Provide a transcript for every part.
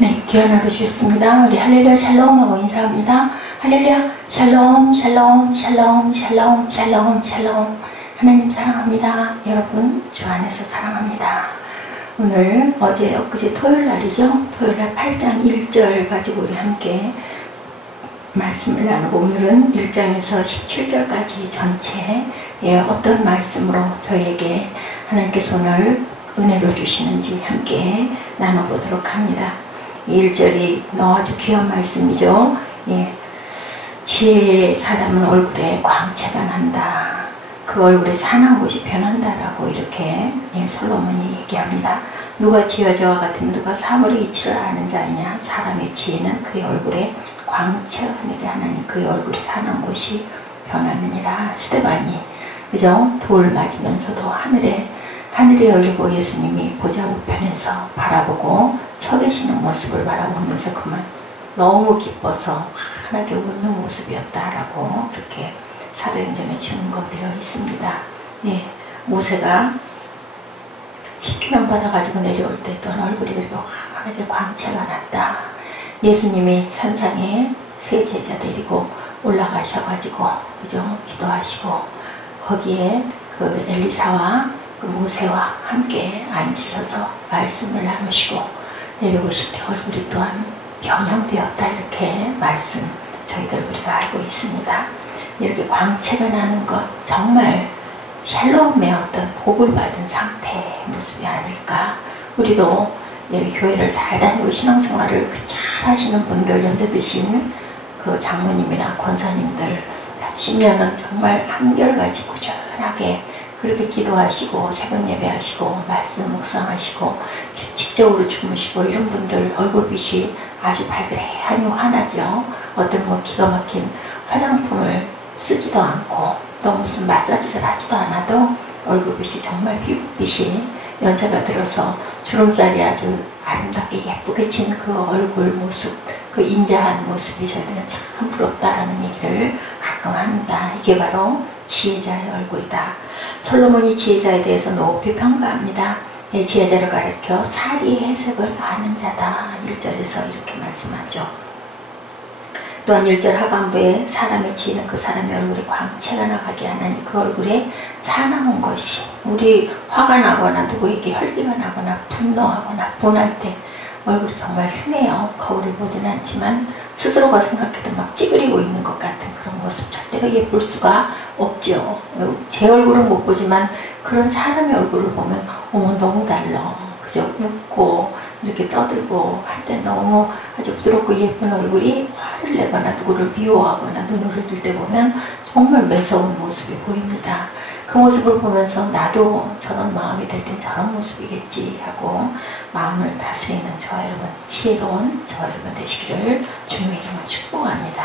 네, 귀한 하루 주셨습니다. 우리 할렐루야 샬롬 하고 인사합니다. 할렐루야 샬롬 샬롬 샬롬 샬롬 샬롬 샬롬. 하나님 사랑합니다. 여러분 주 안에서 사랑합니다. 오늘 어제 엊그제 토요일 날이죠. 토요일 날 8장 1절 가지고 우리 함께 말씀을 나누고, 오늘은 1장에서 17절까지 전체에 어떤 말씀으로 저희에게 하나님께서 오늘 은혜를 주시는지 함께 나눠보도록 합니다. 1절이 아주 귀한 말씀이죠. 예. 지혜의 사람은 얼굴에 광채가 난다. 그 얼굴에 산한 곳이 변한다라고 이렇게 솔로몬이 얘기합니다. 누가 지혜와 저와 같으면 누가 사물의 이치를 아는 자이냐. 사람의 지혜는 그의 얼굴에 광채가 나게 하나니 그의 얼굴이 산한 곳이 변하느니라. 스데반이 그죠? 돌 맞으면서도 하늘이 열리고 예수님이 보좌 우편에서 바라보고 서 계시는 모습을 바라보면서 그만 너무 기뻐서 환하게 웃는 모습이었다라고 이렇게 사도행전에 증거되어 있습니다. 예, 모세가 십계명 받아가지고 내려올 때 또한 얼굴이 그렇게 환하게 광채가 났다. 예수님이 산상에 세 제자 데리고 올라가셔가지고 그죠? 기도하시고 거기에 그 엘리사와 그 모세와 함께 앉으셔서 말씀을 나누시고 내려오실 때 얼굴이 또한 변형되었다. 이렇게 말씀 저희들 우리가 알고 있습니다. 이렇게 광채가 나는 것 정말 샬롬의 어떤 복을 받은 상태의 모습이 아닐까. 우리도 교회를 잘 다니고 신앙생활을 잘 하시는 분들, 연세 드신 그 장모님이나 권사님들 10년은 정말 한결같이 꾸준하게 그렇게 기도하시고 새벽 예배하시고 말씀 묵상하시고 규칙적으로 주무시고 이런 분들 얼굴빛이 아주 발그레하니 환하죠. 어떤 뭐 기가 막힌 화장품을 쓰지도 않고 또 무슨 마사지를 하지도 않아도 얼굴빛이 정말 피부빛이 연세가 들어서 주름살이 아주 아름답게 예쁘게 친 그 얼굴 모습, 그 인자한 모습이 저희들은 참 부럽다라는 얘기를 가끔 합니다. 이게 바로 지혜자의 얼굴이다. 솔로몬이 지혜자에 대해서 높이 평가합니다. 지혜자를 가리켜 사리의 해석을 아는 자다. 1절에서 이렇게 말씀하죠. 또한 1절 하반부에 사람의 지혜는 그 사람의 얼굴에 광채가 나가게 하나니 그 얼굴에 사나운 것이, 우리 화가 나거나 누구에게 혈기가 나거나 분노하거나 분할 때 얼굴이 정말 흉해요. 거울을 보진 않지만 스스로가 생각해도 막 찌그리고 있는 것 같은 그런 모습 절대로 예쁠 수가 없죠. 제 얼굴은 못 보지만 그런 사람의 얼굴을 보면 어머 너무 달라. 그죠? 웃고 이렇게 떠들고 할 때 너무 아주 부드럽고 예쁜 얼굴이 화를 내거나 누구를 미워하거나 눈물을 들 때 보면 정말 매서운 모습이 보입니다. 그 모습을 보면서 나도 저런 마음이 될 땐 저런 모습이겠지 하고 마음을 다스리는 저와 여러분, 지혜로운 저와 여러분 되시기를 주님의 이름으로 축복합니다.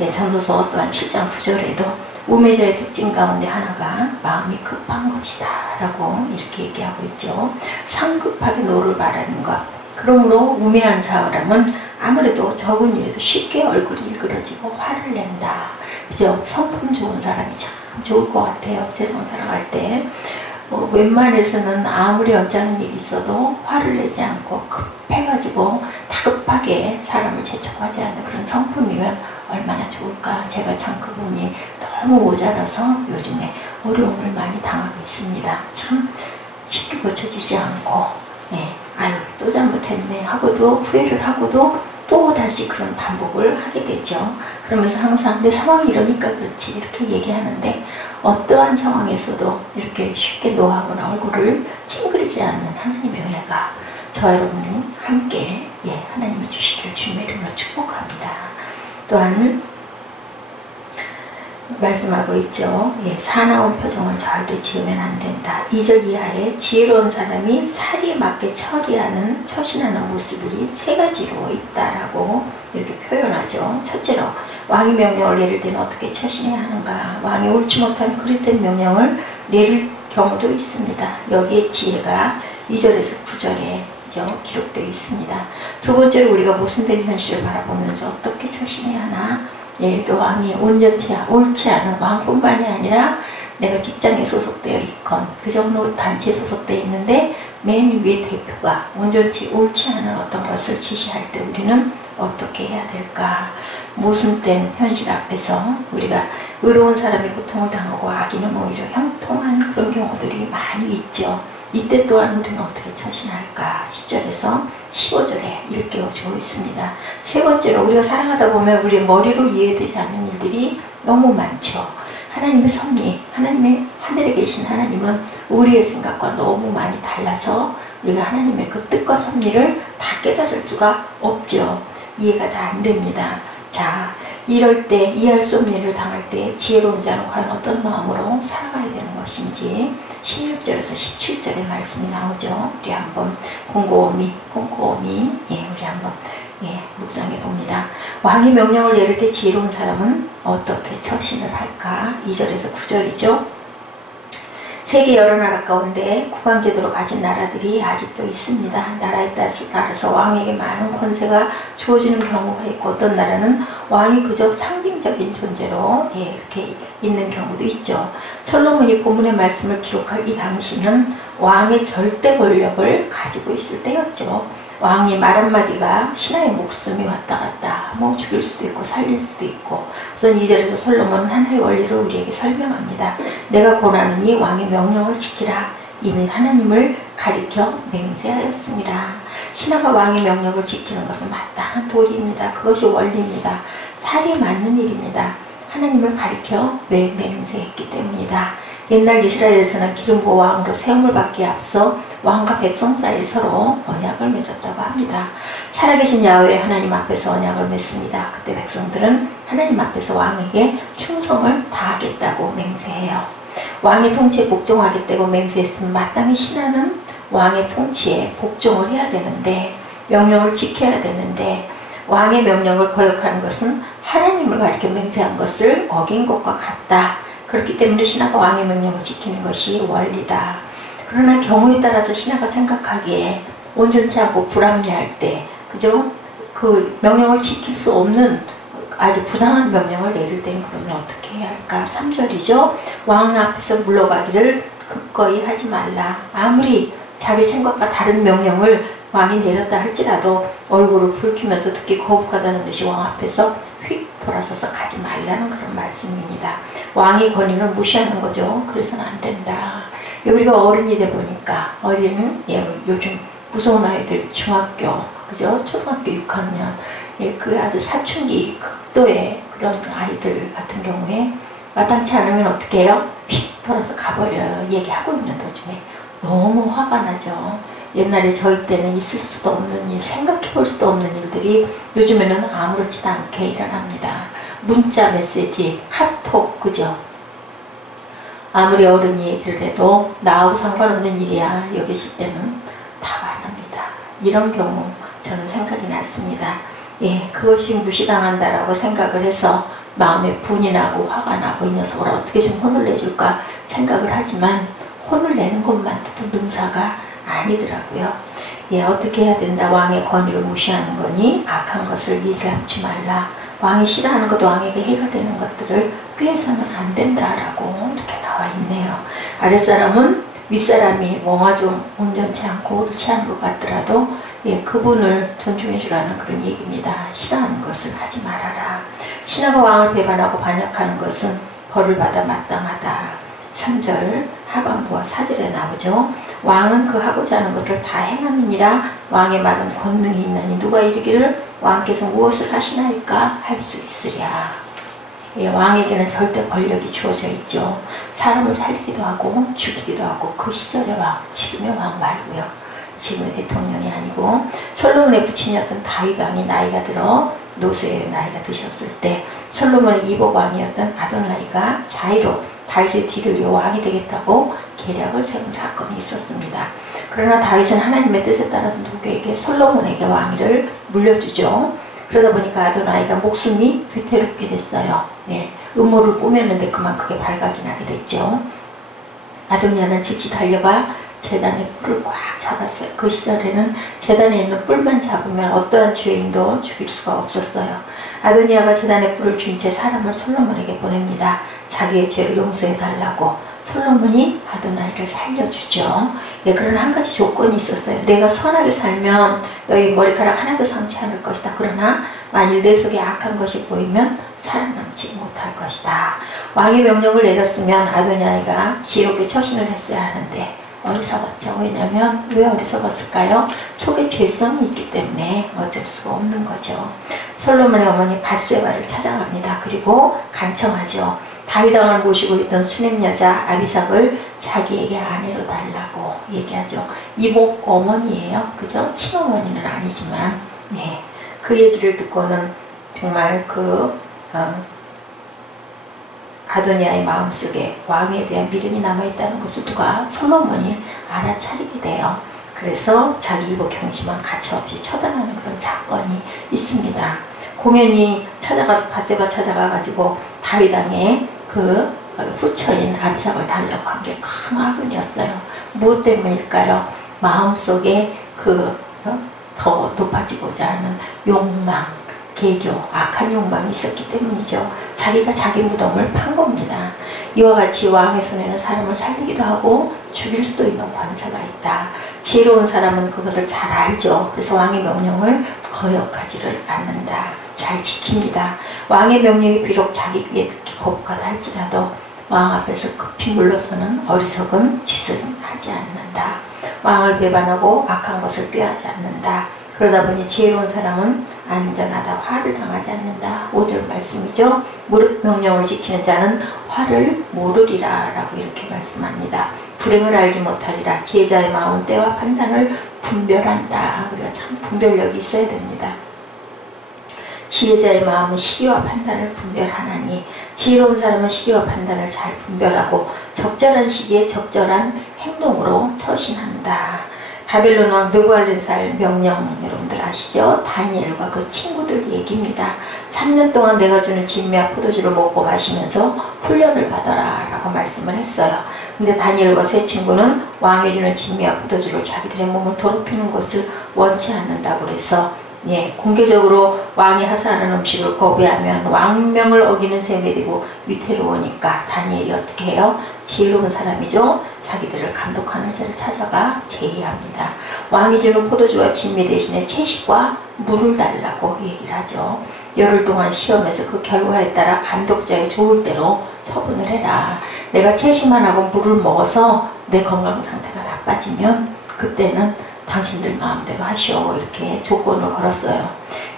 예, 전도서 또한 7장 9절에도 우매자의 특징 가운데 하나가 마음이 급한 것이다 라고 이렇게 얘기하고 있죠. 성급하게 노를 바라는 것. 그러므로 우매한 사람은 아무래도 적은 일에도 쉽게 얼굴이 일그러지고 화를 낸다. 그죠? 성품 좋은 사람이 참 좋을 것 같아요. 세상 살아갈 때 웬만해서는 아무리 언짢은 일이 있어도 화를 내지 않고 급해가지고 다급하게 사람을 재촉하지 않는 그런 성품이면 얼마나 좋을까. 제가 참 그 부분이 너무 모자라서 요즘에 어려움을 많이 당하고 있습니다. 참 쉽게 고쳐지지 않고 아유 또 잘못했네 하고도 후회를 하고도 또 다시 그런 반복을 하게 되죠. 그러면서 항상 내 상황이 이러니까 그렇지 이렇게 얘기하는데 어떠한 상황에서도 이렇게 쉽게 노하거나 얼굴을 찡그리지 않는 하나님의 은혜가 저와 여러분이 함께 하나님이 주시기를 주님의 이름으로 축복합니다. 또한 말씀하고 있죠. 사나운 표정을 절대 지으면 안 된다. 2절 이하에 지혜로운 사람이 살이 맞게 처신하는 모습이 세 가지로 있다라고 이렇게 표현하죠. 첫째로 왕이 명령을 내릴 때는 어떻게 처신해야 하는가. 왕이 옳지 못한 그릇된 명령을 내릴 경우도 있습니다. 여기에 지혜가 2절에서 9절에 기록되어 있습니다. 두 번째로 우리가 모순된 현실을 바라보면서 어떻게 처신해야 하나. 이렇게 왕이 온전치 옳지 않은 왕뿐만이 아니라 내가 직장에 소속되어 있건 그 정도 단체에 소속되어 있는데 맨 위에 대표가 온전치 옳지 않은 어떤 것을 지시할 때 우리는 어떻게 해야 될까? 모순된 현실 앞에서 우리가 의로운 사람이 고통을 당하고 악인은 오히려 형통한 그런 경우들이 많이 있죠. 이때 또한 우리는 어떻게 처신할까? 10절에서 15절에 일깨워주고 있습니다. 세 번째로 우리가 살아가다 보면 우리의 머리로 이해되지 않는 일들이 너무 많죠. 하나님의 섭리, 하나님의 하늘에 계신 하나님은 우리의 생각과 너무 많이 달라서 우리가 하나님의 그 뜻과 섭리를 다 깨달을 수가 없죠. 이해가 다 안 됩니다. 자, 이럴 때 이해할 수 없는 일을 당할 때 지혜로운 자는 과연 어떤 마음으로 살아가야 되는 것인지 16절에서 17절의 말씀이 나오죠. 우리 한번 곰곰이 우리 한번 묵상해 봅니다. 왕이 명령을 내릴 때 지혜로운 사람은 어떻게 처신을 할까? 2절에서 9절이죠. 세계 여러 나라 가운데 국왕제도로 가진 나라들이 아직도 있습니다. 나라에 따라서 왕에게 많은 권세가 주어지는 경우가 있고 어떤 나라는 왕이 그저 상징적인 존재로 이렇게 있는 경우도 있죠. 솔로몬이 본문의 말씀을 기록할 이 당시는 왕의 절대 권력을 가지고 있을 때였죠. 왕이 말 한마디가 신하의 목숨이 왔다 갔다 죽일 수도 있고 살릴 수도 있고. 우선 2절에서 솔로몬은 하나의 원리를 우리에게 설명합니다. 내가 권하느니 왕의 명령을 지키라. 이는 하나님을 가리켜 맹세하였습니다. 신하가 왕의 명령을 지키는 것은 마땅한 도리입니다. 그것이 원리입니다. 살이 맞는 일입니다. 하나님을 가리켜 맹세했기 때문이다. 옛날 이스라엘에서는 기름부어 왕으로 세움을 받기에 앞서 왕과 백성 사이에 서로 언약을 맺었다고 합니다. 살아계신 야훼 하나님 앞에서 언약을 맺습니다. 그때 백성들은 하나님 앞에서 왕에게 충성을 다하겠다고 맹세해요. 왕의 통치에 복종하겠다고 맹세했으면 마땅히 신하는 왕의 통치에 복종을 해야 되는데 명령을 지켜야 되는데 왕의 명령을 거역하는 것은 하나님을 가리켜 맹세한 것을 어긴 것과 같다. 그렇기 때문에 신하가 왕의 명령을 지키는 것이 원리다. 그러나 경우에 따라서 신하가 생각하기에 온전치 않고 불합리할 때, 그죠? 그 명령을 지킬 수 없는 아주 부당한 명령을 내릴 때는 그러면 어떻게 해야 할까? 3절이죠. 왕 앞에서 물러가기를 굳건히 하지 말라. 아무리 자기 생각과 다른 명령을 왕이 내렸다 할지라도 얼굴을 붉히면서 듣기 거북하다는 듯이 왕 앞에서 휙 돌아서서 가지 말라는 그런 말씀입니다. 왕의 권위를 무시하는 거죠. 그래서는 안 된다. 우리가 어른이 돼 보니까 요즘 무서운 아이들 중학교, 그죠? 초등학교 6학년, 그 아주 사춘기 극도의 그런 아이들 같은 경우에 마땅치 않으면 어떻게 해요? 휙 돌아서 가버려요. 얘기하고 있는 도중에. 너무 화가 나죠. 옛날에 저희 때는 있을 수도 없는 일, 생각해 볼 수도 없는 일들이 요즘에는 아무렇지도 않게 일어납니다. 문자 메시지, 카톡, 그죠? 아무리 어른이 얘기를 해도 나하고 상관없는 일이야 여기실 때는 다 말합니다. 이런 경우 저는 생각이 났습니다. 그것이 무시당한다라고 생각을 해서 마음에 분이 나고 화가 나고 이 녀석을 어떻게 좀 혼을 내줄까 생각을 하지만 혼을 내는 것만도 능사가 아니더라고요. 어떻게 해야 된다. 왕의 권위를 무시하는 거니 악한 것을 입에 담지 말라. 왕이 싫어하는 것, 왕에게 해가 되는 것들을 꾀해서는 안 된다라고 이렇게 나와 있네요. 아랫사람은 윗사람이 뭔가 좀 온전치 않고 옳지 않은 것 같더라도 그분을 존중해 주라는 그런 얘기입니다. 싫어하는 것을 하지 말아라. 신하가 왕을 배반하고 반역하는 것은 벌을 받아 마땅하다. 3절 하반부와 4절에 나오죠. 왕은 그 하고자 하는 것을 다 행하느니라. 왕의 말은 권능이 있나니 누가 이르기를 왕께서 무엇을 하시나이까 할 수 있으랴. 왕에게는 절대 권력이 주어져 있죠. 사람을 살리기도 하고 죽이기도 하고. 그 시절의 왕, 지금의 왕 말고요. 지금의 대통령이 아니고 솔로몬의 부친이었던 다윗 왕이 나이가 들어 노쇠의 나이가 드셨을 때 솔로몬의 이복 왕이었던 아도나이가 자의로 다윗의 뒤를 이어 왕이 되겠다고 계략을 세운 사건이 있었습니다. 그러나 다윗은 하나님의 뜻에 따라서 누구에게 솔로몬에게 왕위를 물려주죠. 그러다 보니까 아도나이가 목숨이 위태롭게 됐어요. 음모를 꾸몄는데 그만 크게 발각이 나게 됐죠. 아도니아는 즉시 달려가 제단의 뿔을 꽉 잡았어요. 그 시절에는 제단에 있는 뿔만 잡으면 어떠한 죄인도 죽일 수가 없었어요. 아도니아가 제단의 뿔을 쥔 채 사람을 솔로몬에게 보냅니다. 자기의 죄를 용서해 달라고. 솔로몬이 아도나이를 살려주죠. 예, 그러나 한 가지 조건이 있었어요. 내가 선하게 살면 너희 머리카락 하나도 상치 않을 것이다. 그러나 만일 내 속에 악한 것이 보이면 살아남지 못할 것이다. 왕의 명령을 내렸으면 아도니아가 지혜롭게 처신을 했어야 하는데 어리석었죠. 왜냐하면 왜 어리석었을까요? 속에 죄성이 있기 때문에 어쩔 수가 없는 거죠. 솔로몬의 어머니 밧세바를 찾아갑니다. 그리고 간청하죠. 다윗 왕을 모시고 있던 수냄 여자 아비삭을 자기에게 아내로 달라고 얘기하죠. 이복 어머니예요. 그죠? 친어머니는 아니지만 네. 그 얘기를 듣고는 정말 아도니아의 마음속에 왕에 대한 미련이 남아있다는 것을 누가 솔로몬이 알아차리게 돼요. 그래서 자기 이복 형제만 가차없이 처단하는 그런 사건이 있습니다. 공연히 찾아가서 밧세바 찾아가가지고 다윗 왕의 그 후처인 아비삭을 달라고 한 게 큰 화근이었어요. 무엇 때문일까요? 마음속에 더 높아지고자 하는 욕망, 개교, 악한 욕망이 있었기 때문이죠. 자기가 자기 무덤을 판 겁니다. 이와 같이 왕의 손에는 사람을 살리기도 하고 죽일 수도 있는 권세가 있다. 지혜로운 사람은 그것을 잘 알죠. 그래서 왕의 명령을 거역하지를 않는다. 잘 지킵니다. 왕의 명령이 비록 자기 귀에 듣기 거북하다 할지라도 왕 앞에서 급히 물러서는 어리석은 짓을 하지 않는다. 왕을 배반하고 악한 것을 꾀하지 않는다. 그러다 보니 지혜로운 사람은 안전하다. 화를 당하지 않는다. 5절 말씀이죠. 무릇 명령을 지키는 자는 화를 모르리라 라고 이렇게 말씀합니다. 불행을 알지 못하리라. 지혜자의 마음은 때와 판단을 분별한다. 우리가 참 분별력이 있어야 됩니다. 지혜자의 마음은 시기와 판단을 분별하나니 지혜로운 사람은 시기와 판단을 잘 분별하고 적절한 시기에 적절한 행동으로 처신한다. 바벨론 왕 느부갓네살 명령 여러분들 아시죠? 다니엘과 그 친구들 얘기입니다. 3년 동안 내가 주는 진미와 포도주를 먹고 마시면서 훈련을 받아라 라고 말씀을 했어요. 근데 다니엘과 세 친구는 왕이 주는 진미와 포도주를 자기들의 몸을 더럽히는 것을 원치 않는다고 그래서 예, 공개적으로 왕이 하사하는 음식을 거부하면 왕명을 어기는 셈이 되고 위태로우니까 다니엘이 어떻게 해요? 지혜로운 사람이죠. 자기들을 감독하는 자를 찾아가 제의합니다. 왕이 주는 포도주와 진미 대신에 채식과 물을 달라고 얘기를 하죠. 열흘 동안 시험해서 그 결과에 따라 감독자의 좋을 대로 처분을 해라. 내가 채식만 하고 물을 먹어서 내 건강 상태가 나빠지면 그때는 당신들 마음대로 하시오. 이렇게 조건을 걸었어요.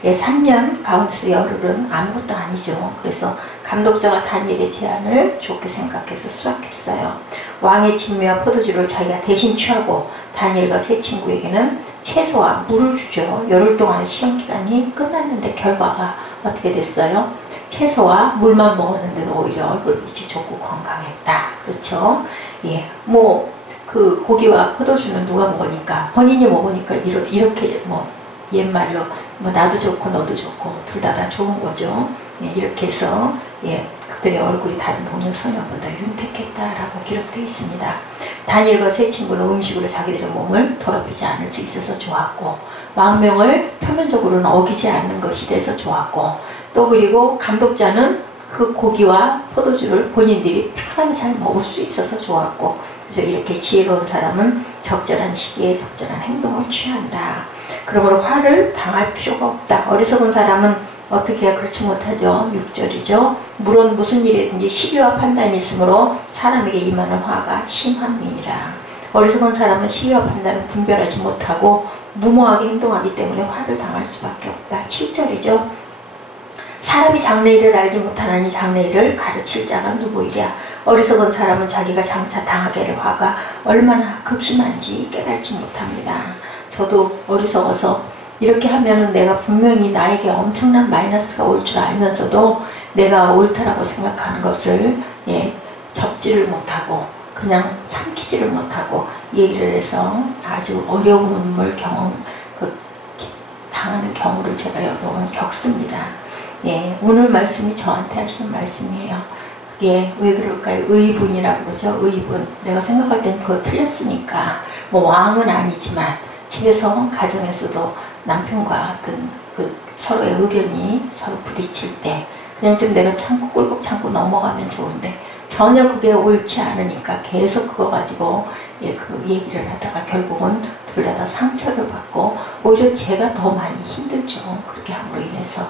예, 3년 가운데서 열흘은 아무것도 아니죠. 그래서 감독자가 다니엘의 제안을 좋게 생각해서 수락했어요. 왕의 진미와 포도주를 자기가 대신 취하고 다니엘과 세 친구에게는 채소와 물을 주죠. 열흘 동안의 시험기간이 끝났는데 결과가 어떻게 됐어요? 채소와 물만 먹었는데도 오히려 얼굴빛이 좋고 건강했다. 그렇죠? 예, 그 고기와 포도주는 누가 먹으니까 본인이 먹으니까 이렇게 옛말로 나도 좋고 너도 좋고 둘 다 좋은 거죠. 예, 이렇게 해서 예, 그들의 얼굴이 다른 동료 소녀보다 윤택했다라고 기록되어 있습니다. 다니엘과 세 친구는 음식으로 자기들의 몸을 더럽히지 않을 수 있어서 좋았고 왕명을 표면적으로는 어기지 않는 것이 돼서 좋았고 또 그리고 감독자는 그 고기와 포도주를 본인들이 편하게 잘 먹을 수 있어서 좋았고 그래서 이렇게 지혜로운 사람은 적절한 시기에 적절한 행동을 취한다. 그러므로 화를 당할 필요가 없다. 어리석은 사람은 어떻게 해야 그렇지 못하죠. 6절이죠. 물론 무슨 일이든지 시기와 판단이 있으므로 사람에게 임하는 화가 심함이니라. 어리석은 사람은 시기와 판단을 분별하지 못하고 무모하게 행동하기 때문에 화를 당할 수밖에 없다. 7절이죠. 사람이 장래일을 알지 못하나니 장래일을 가르칠 자가 누구이랴. 어리석은 사람은 자기가 장차 당하게 될 화가 얼마나 극심한지 깨달지 못합니다. 저도 어리석어서 이렇게 하면은 내가 분명히 나에게 엄청난 마이너스가 올 줄 알면서도 내가 옳다라고 생각하는 것을 예, 접지를 못하고 그냥 삼키지를 못하고 얘기를 해서 아주 어려움을 당하는 경우를 제가 여러 번 겪습니다. 예, 오늘 말씀이 저한테 하시는 말씀이에요. 그게 왜 그럴까요? 의분이라고 그러죠. 의분. 내가 생각할 땐 그거 틀렸으니까 왕은 아니지만 집에서 가정에서도 남편과 어떤 서로의 의견이 서로 부딪힐 때 그냥 좀 내가 참고 꿀꺽 참고 넘어가면 좋은데 전혀 그게 옳지 않으니까 계속 그거 가지고 그 얘기를 하다가 결국은 둘 다 상처를 받고 오히려 제가 더 많이 힘들죠. 그렇게 함으로 인해서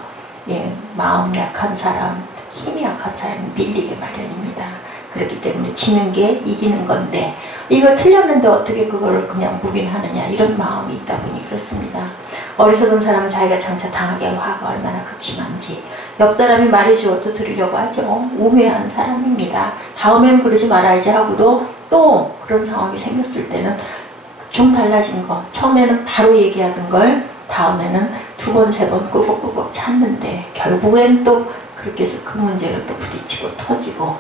마음 약한 사람, 힘이 약한 사람이 밀리게 마련입니다. 그렇기 때문에 지는 게 이기는 건데 이거 틀렸는데 어떻게 그거를 그냥 묵인하느냐 이런 마음이 있다 보니 그렇습니다. 어리석은 사람은 자기가 장차 당하게 할 화가 얼마나 극심한지 옆 사람이 말해주어도 들으려고 하죠. 우매한 사람입니다. 다음에는 그러지 말아야지 하고도 또 그런 상황이 생겼을 때는 좀 달라진 거 처음에는 바로 얘기하던 걸 다음에는 두 번, 세 번 꾸벅꾸벅 찾는데 결국엔 또 그렇게 해서 그 문제로 또 부딪히고 터지고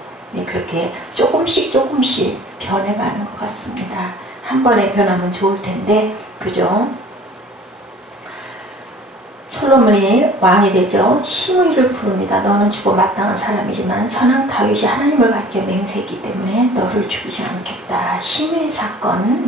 그렇게 조금씩 변해가는 것 같습니다. 한 번에 변하면 좋을 텐데 그죠? 솔로몬이 왕이 되죠. 시므이를 부릅니다. 너는 죽어 마땅한 사람이지만 선왕 다윗이 하나님을 가리켜 맹세했기 때문에 너를 죽이지 않겠다. 시므이 사건.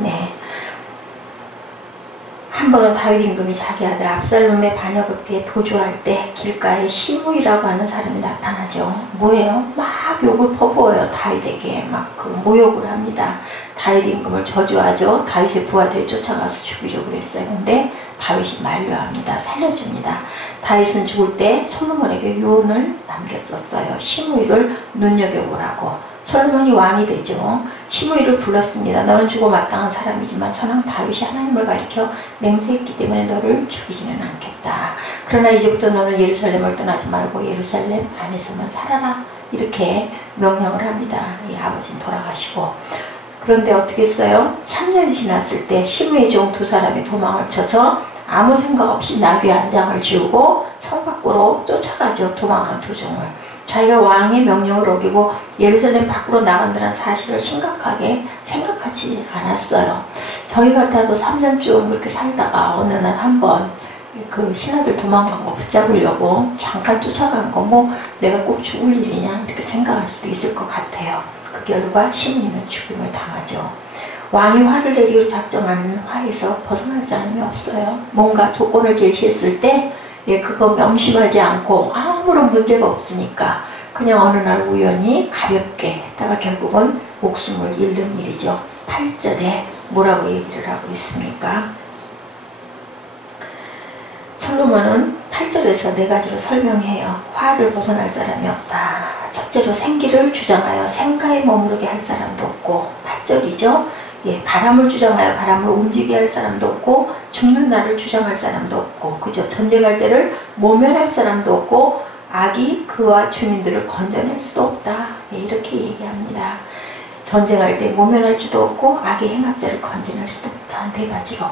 한 번은 다윗 임금이 자기 아들 압살롬의 반역을 피해 도주할 때 길가에 시므이라고 하는 사람이 나타나죠. 뭐예요? 막 욕을 퍼부어요. 다윗에게 막 그 모욕을 합니다. 다윗 임금을 저주하죠. 다윗의 부하들이 쫓아가서 죽이려고 그랬어요. 근데 다윗이 만류합니다. 살려줍니다. 다윗은 죽을 때 솔로몬에게 유언을 남겼었어요. 시므이를 눈여겨보라고. 솔로몬이 왕이 되죠. 시므이를 불렀습니다. 너는 죽어 마땅한 사람이지만 선왕 다윗이 하나님을 가리켜 맹세했기 때문에 너를 죽이지는 않겠다. 그러나 이제부터 너는 예루살렘을 떠나지 말고 예루살렘 안에서만 살아라. 이렇게 명령을 합니다. 이 아버지는 돌아가시고. 그런데 어떻게 했어요? 3년이 지났을 때 시므이 종 두 사람이 도망을 쳐서 아무 생각 없이 나귀 한 장을 지우고 성 밖으로 쫓아가죠. 도망간 두 종을. 자기가 왕의 명령을 어기고 예루살렘 밖으로 나간다는 사실을 심각하게 생각하지 않았어요. 저희 같아도 3년쯤 그렇게 살다가 어느 날 한번 그 신하들 도망간 거 붙잡으려고 잠깐 쫓아간 거 뭐 내가 꼭 죽을 일이냐 이렇게 생각할 수도 있을 것 같아요. 그 결과 시므이는 죽음을 당하죠. 왕이 화를 내리기로 작정하는 화에서 벗어날 사람이 없어요. 뭔가 조건을 제시했을 때 그거 명심하지 않고 아무런 문제가 없으니까 그냥 어느 날 우연히 가볍게 했다가 결국은 목숨을 잃는 일이죠. 8절에 뭐라고 얘기를 하고 있습니까? 솔로몬은 8절에서 네 가지로 설명해요. 화를 벗어날 사람이 없다. 첫째로 생기를 주장하여 생가에 머무르게 할 사람도 없고 8절이죠. 바람을 주장하여 바람을 움직이게 할 사람도 없고 죽는 날을 주장할 사람도 없고 그죠? 전쟁할 때를 모면할 사람도 없고 악이 그와 주민들을 건져낼 수도 없다. 이렇게 얘기합니다. 전쟁할 때 모면할 수도 없고 악의 행악자를 건져낼 수도 없다. 네 가지로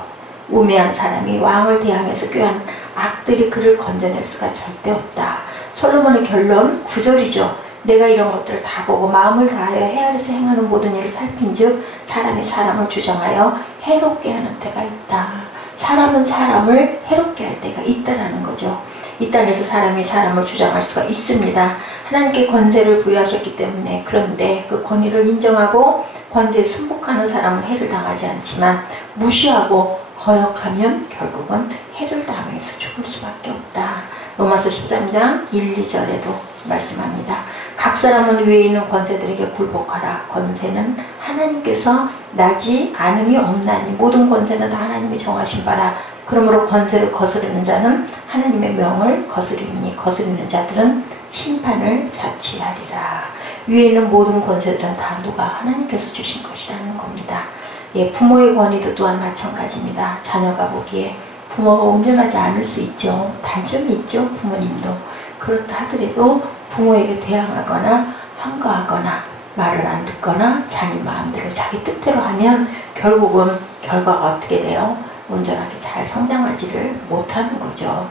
우매한 사람이 왕을 대항해서 꾀한 악들이 그를 건져낼 수가 절대 없다. 솔로몬의 결론 9절이죠. 내가 이런 것들을 다 보고 마음을 다하여 헤아려서 행하는 모든 일을 살핀즉 사람이 사람을 주장하여 해롭게 하는 때가 있다. 사람은 사람을 해롭게 할 때가 있다라는 거죠. 이 땅에서 사람이 사람을 주장할 수가 있습니다. 하나님께 권세를 부여하셨기 때문에. 그런데 그 권위를 인정하고 권세에 순복하는 사람은 해를 당하지 않지만 무시하고 거역하면 결국은 해를 당해서 죽을 수밖에 없다. 로마서 13장 1, 2절에도 말씀합니다. 각 사람은 위에 있는 권세들에게 굴복하라. 권세는 하나님께서 나지 않음이 없나니 모든 권세는 다 하나님이 정하신 바라. 그러므로 권세를 거스르는 자는 하나님의 명을 거스리니 거스리는 자들은 심판을 자취하리라. 위에 있는 모든 권세들은 다 누가 하나님께서 주신 것이라는 겁니다. 부모의 권위도 또한 마찬가지입니다. 자녀가 보기에 부모가 온전하지 않을 수 있죠. 단점이 있죠. 부모님도. 그렇다 하더라도 부모에게 대항하거나 항거하거나 말을 안 듣거나 자기 마음대로 자기 뜻대로 하면 결국은 결과가 어떻게 돼요? 온전하게 잘 성장하지를 못하는 거죠.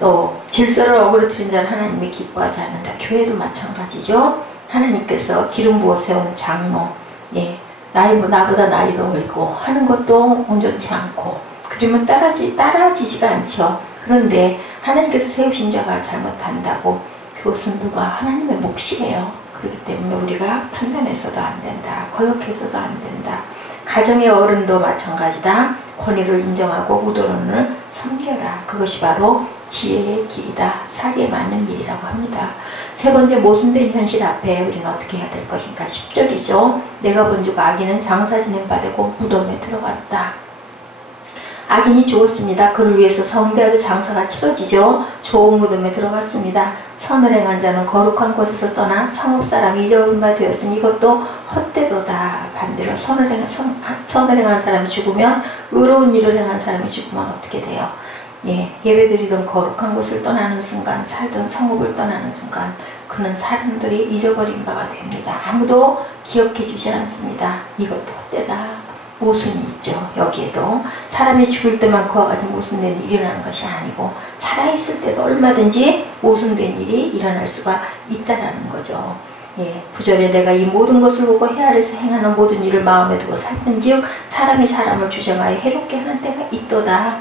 또 질서를 어그러뜨린 자는 하나님이 기뻐하지 않는다. 교회도 마찬가지죠. 하나님께서 기름 부어 세운 장로, 나보다 나이도 어리고 하는 것도 온전치 않고 그러면 따라지지가 않죠. 그런데 하나님께서 세우신 자가 잘못한다고 그것은 누가 하나님의 몫이에요. 그렇기 때문에 우리가 판단해서도 안 된다. 거역해서도 안 된다. 가정의 어른도 마찬가지다. 권위를 인정하고 우도론을 섬겨라. 그것이 바로 지혜의 길이다. 사리에 맞는 일이라고 합니다. 세 번째, 모순된 현실 앞에 우리는 어떻게 해야 될 것인가. 10절이죠. 내가 본즉 악인은 장사 지낸 바 되고 무덤에 들어갔다. 악인이 죽었습니다. 그를 위해서 성대하게 장사가 치러지죠. 좋은 무덤에 들어갔습니다. 선을 행한 자는 거룩한 곳에서 떠나 성읍 사람이 잊어버린 바 되었으니 이것도 헛되도다. 반대로 선을 행한 사람이 죽으면, 의로운 일을 행한 사람이 죽으면 어떻게 돼요? 예배드리던 거룩한 곳을 떠나는 순간, 살던 성읍을 떠나는 순간 그는 사람들이 잊어버린 바가 됩니다. 아무도 기억해 주지 않습니다. 이것도 헛되다. 모순이 있죠. 여기에도 사람이 죽을 때만 그와 같은 모순된 일이 일어나는 것이 아니고 살아있을 때도 얼마든지 모순된 일이 일어날 수가 있다라는 거죠. 9절에 내가 이 모든 것을 보고 해 아래서 행하는 모든 일을 마음에 두고 살픈즉 사람이 사람을 주장하여 해롭게 하는 때가 있도다.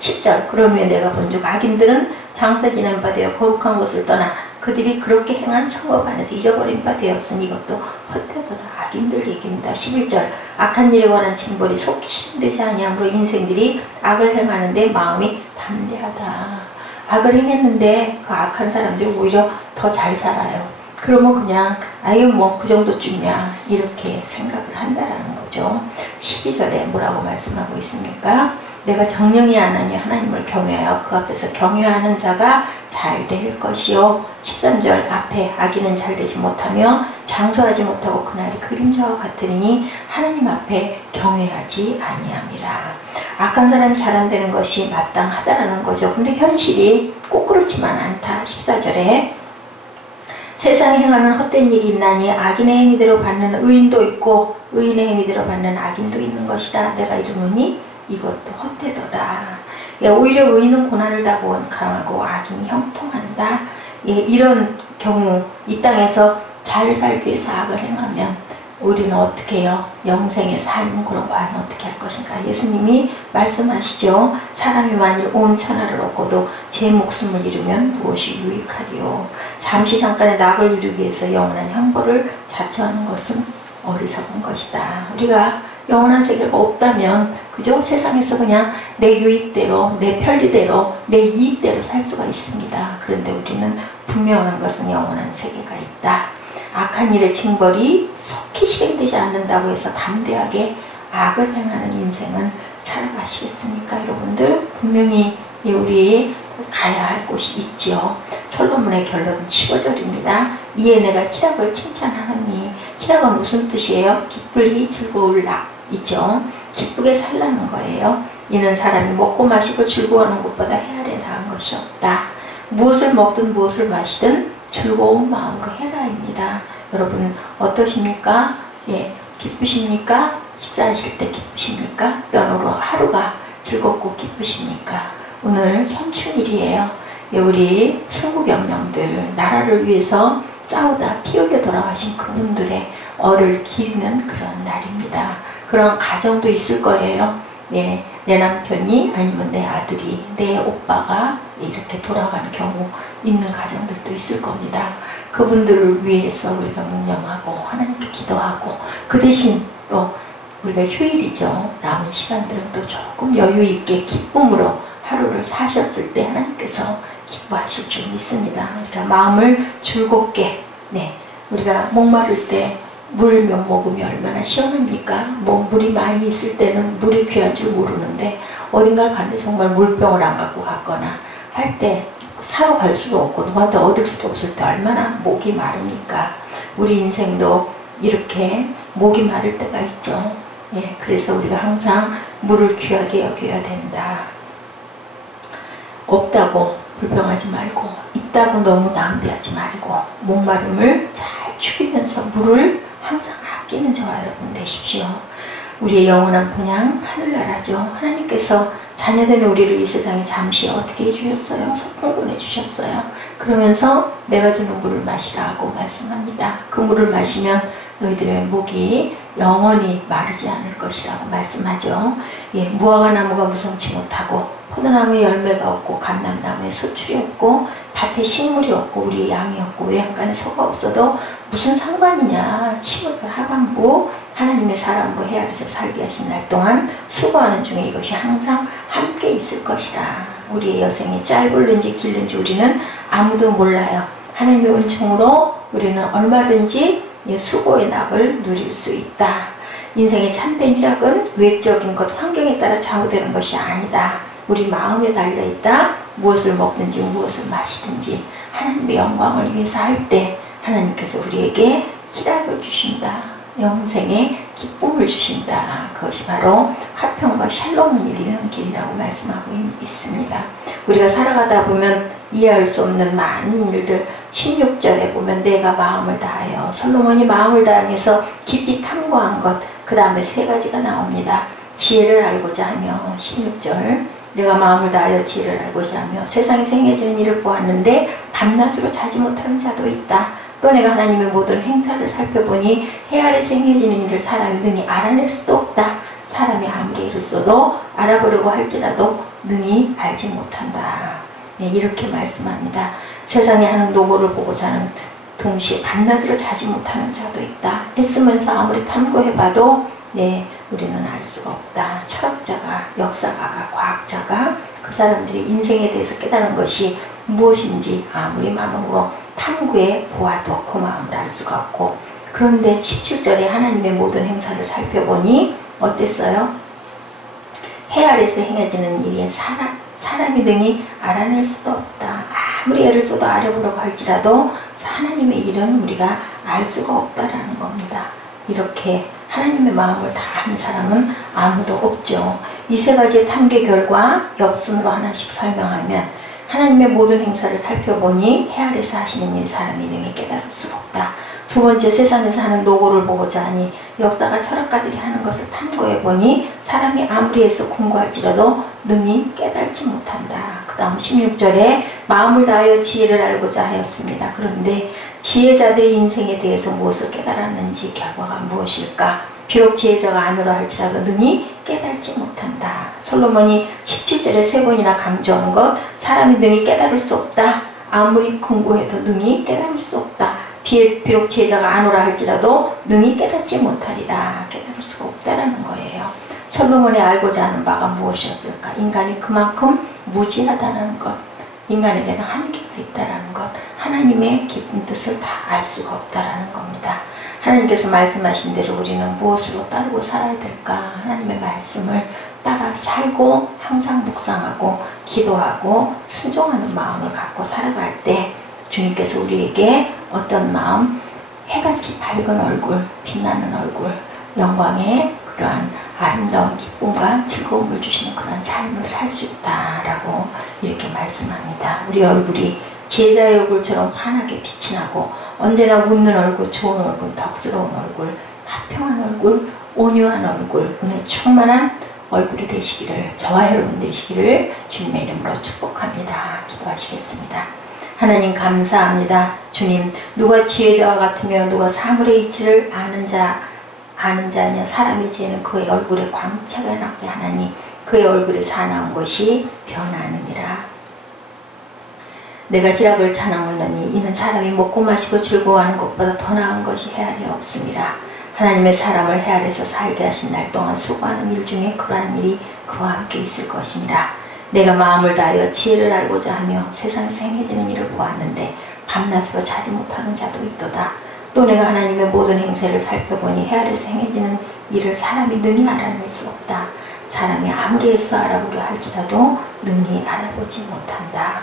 10절 그러므로 내가 본즉 악인들은 장사 지낸 바 되어 거룩한 곳을 떠나 그들이 그렇게 행한 성읍 안에서 잊어버린 바 되었으니 이것도 헛되도다. 악인들 얘기입니다. 11절 악한 일에 관한 징벌이 속히 실현되지 아니하므로 인생들이 악을 행하는데 마음이 담대하다. 악을 행했는데 그 악한 사람들이 오히려 더 잘 살아요. 그러면 그냥 아유 뭐 그 정도쯤이야 이렇게 생각을 한다라는 거죠. 12절에 뭐라고 말씀하고 있습니까? 내가 정령이 하나니 하나님을 경외하여 그 앞에서 경외하는 자가 잘 될 것이요. 13절 앞에 악인은 잘 되지 못하며 장수하지 못하고 그날이 그림자와 같으니 하나님 앞에 경외하지 아니함이라. 악한 사람이 잘 안 되는 것이 마땅하다라는 거죠. 근데 현실이 꼭 그렇지만 않다. 14절에 세상에 행하는 헛된 일이 있나니 악인의 행위대로 받는 의인도 있고 의인의 행위대로 받는 악인도 있는 것이다. 내가 이르노니 이것도 헛되도다. 오히려 의인은 고난을 당하고 강하고 악인이 형통한다. 이런 경우 이 땅에서 잘 살기 위해서 악을 행하면 우리는 어떻게 해요? 영생의 삶 그런 거 하면 어떻게 할 것인가. 예수님이 말씀하시죠. 사람이 만일 온 천하를 얻고도 제 목숨을 잃으면 무엇이 유익하리요. 잠시 잠깐의 낙을 이루기 위해서 영원한 형벌을 자처하는 것은 어리석은 것이다. 우리가 영원한 세계가 없다면 그저 세상에서 그냥 내 유익대로 내 편리대로 내 이익대로 살 수가 있습니다. 그런데 우리는 분명한 것은 영원한 세계가 있다. 악한 일의 징벌이 속히 실행되지 않는다고 해서 담대하게 악을 행하는 인생은 살아가시겠습니까? 여러분들 분명히 우리 가야 할 곳이 있지요. 솔로몬의 결론은 15절입니다. 이에 내가 희락을 칭찬하노니 희락은 무슨 뜻이에요? 기쁘리 즐거울 락 있죠. 기쁘게 살라는 거예요. 이는 사람이 먹고 마시고 즐거워하는 것보다 해 아래 나은 것이 없다. 무엇을 먹든 무엇을 마시든 즐거운 마음으로 해라입니다. 여러분 어떠십니까? 기쁘십니까? 식사하실 때 기쁘십니까? 또는 하루가 즐겁고 기쁘십니까? 오늘 현충일이에요. 우리 순국영령들 나라를 위해서 싸우다 피 흘려 돌아가신 그분들의 얼을 기리는 그런 날입니다. 그런 가정도 있을 거예요. 내 남편이 아니면 내 아들이 내 오빠가 이렇게 돌아간 경우 있는 가정들도 있을 겁니다. 그분들을 위해서 우리가 묵념하고 하나님께 기도하고 그 대신 또 우리가 휴일이죠. 남은 시간들은 또 조금 여유 있게 기쁨으로 하루를 사셨을 때 하나님께서 기뻐하실 줄 믿습니다. 우리가 마음을 즐겁게 우리가 목마를 때 물 몇 모금이 얼마나 시원합니까? 뭐 물이 많이 있을 때는 물이 귀한 줄 모르는데 어딘가를 가는데 정말 물병을 안 갖고 갔거나 할 때 사러 갈 수도 없고 누구한테 얻을 수도 없을 때 얼마나 목이 마르니까 우리 인생도 이렇게 목이 마를 때가 있죠. 그래서 우리가 항상 물을 귀하게 여겨야 된다. 없다고 불평하지 말고 있다고 너무 낭비하지 말고 목마름을 잘 죽이면서 물을 항상 아끼는 저와 여러분 되십시오. 우리의 영원한 본향 하늘나라죠. 하나님께서 자녀된 우리를 이 세상에 잠시 어떻게 해주셨어요? 소풍 보내주셨어요. 그러면서 내가 주는 물을 마시라고 말씀합니다. 그 물을 마시면 너희들의 목이 영원히 마르지 않을 것이라고 말씀하죠. 무화과 나무가 무성치 못하고 포도나무에 열매가 없고 감람나무에 소출이 없고 밭에 식물이 없고 우리의 양이 없고 외양간에 소가 없어도 무슨 상관이냐. 15절 하반부 하나님의 사람으로 헤아려서 살게 하신 날 동안 수고하는 중에 이것이 항상 함께 있을 것이라. 우리의 여생이 짧을는지 길는지 우리는 아무도 몰라요. 하나님의 은총으로 우리는 얼마든지 수고의 낙을 누릴 수 있다. 인생의 참된 희락은 외적인 것, 환경에 따라 좌우되는 것이 아니다. 우리 마음에 달려있다. 무엇을 먹든지 무엇을 마시든지 하나님의 영광을 위해서 할 때 하나님께서 우리에게 희락을 주신다. 영생의 기쁨을 주신다. 그것이 바로 화평과 샬롬을 이루는 길이라고 말씀하고 있습니다. 우리가 살아가다 보면 이해할 수 없는 많은 일들, 16절에 보면 내가 마음을 다하여, 솔로몬이 마음을 다하면서 깊이 탐구한 것, 그 다음에 세 가지가 나옵니다. 지혜를 알고자 하며, 16절 내가 마음을 다하여 지혜를 알고자 하며 세상에서 행해지는 일을 보았는데 밤낮으로 자지 못하는 자도 있다. 또 내가 하나님의 모든 행사를 살펴보니 해 아래서 행해지는 일을 사람이 능히 알아낼 수도 없다. 사람이 아무리 애를 써도 알아보려고 할지라도 능히 알지 못한다. 네, 이렇게 말씀합니다. 세상에 하는 노고를 보고자 하는 동시에 밤낮으로 자지 못하는 자도 있다. 애쓰면서 아무리 탐구해봐도 우리는 알 수가 없다. 철학자가, 역사가가, 과학자가 그 사람들이 인생에 대해서 깨달은 것이 무엇인지 아무리 마음으로 탐구해 보아도 그 마음을 알 수가 없고, 그런데 17절에 하나님의 모든 행사를 살펴보니 어땠어요? 해 아래서 행해지는 일이 사람이 능히 알아낼 수도 없다. 아무리 애를 써도 알아보려고 할지라도 하나님의 일은 우리가 알 수가 없다라는 겁니다. 이렇게 하나님의 마음을 다 아는 사람은 아무도 없죠. 이 세 가지의 탐구 결과 역순으로 하나씩 설명하면 하나님의 모든 행사를 살펴보니 해 아래서 하시는 일 사람이 능히 깨달을 수가 없다. 두 번째, 세상에서 하는 노고를 보고자 하니 역사가 철학가들이 하는 것을 탐구해보니 사람이 아무리 애써 공부할지라도 능히 깨달지 못한다. 그 다음 16절에 마음을 다하여 지혜를 알고자 하였습니다. 그런데 지혜자들의 인생에 대해서 무엇을 깨달았는지 결과가 무엇일까? 비록 지혜자가 아니라 할지라도 능히 깨달지 못한다. 솔로몬이 17절에 세 번이나 강조한 것, 사람이 능히 깨달을 수 없다. 아무리 공부해도 능히 깨달을 수 없다. 비록 지혜자가 아노라 할지라도 능히 깨닫지 못하리라. 깨달을 수가 없다라는 거예요. 솔로몬이 알고자 하는 바가 무엇이었을까? 인간이 그만큼 무지하다는 것, 인간에게는 한계가 있다는 것, 하나님의 깊은 뜻을 다 알 수가 없다라는 겁니다. 하나님께서 말씀하신 대로 우리는 무엇으로 따르고 살아야 될까? 하나님의 말씀을 따라 살고 항상 묵상하고 기도하고 순종하는 마음을 갖고 살아갈 때 주님께서 우리에게 어떤 마음, 해같이 밝은 얼굴, 빛나는 얼굴, 영광의 그러한 아름다운 기쁨과 즐거움을 주시는 그런 삶을 살 수 있다라고 이렇게 말씀합니다. 우리 얼굴이 지혜자의 얼굴처럼 환하게 빛이 나고 언제나 웃는 얼굴, 좋은 얼굴, 덕스러운 얼굴, 화평한 얼굴, 온유한 얼굴, 은혜 충만한 얼굴이 되시기를, 저와 여러분 되시기를 주님의 이름으로 축복합니다. 기도하시겠습니다. 하나님 감사합니다. 주님, 누가 지혜자와 같으며 누가 사물의 이치를 아는 자냐? 사람의 지혜는 그의 얼굴에 광채가 나게 하나니 그의 얼굴에 사나운 것이 변하느니라. 내가 희락을 찬양하노니 이는 사람이 먹고 마시고 즐거워하는 것보다 더 나은 것이 해안이 없습니다. 하나님의 사람을 해 아래서 살게 하신 날 동안 수고하는 일 중에 그러한 일이 그와 함께 있을 것이니라. 내가 마음을 다하여 지혜를 알고자 하며 세상에서 행해지는 일을 보았는데 밤낮으로 자지 못하는 자도 있도다. 또 내가 하나님의 모든 행세를 살펴보니 해 아래서 행해지는 일을 사람이 능히 알아낼 수 없다. 사람이 아무리 애써 알아보려 할지라도 능히 알아보지 못한다.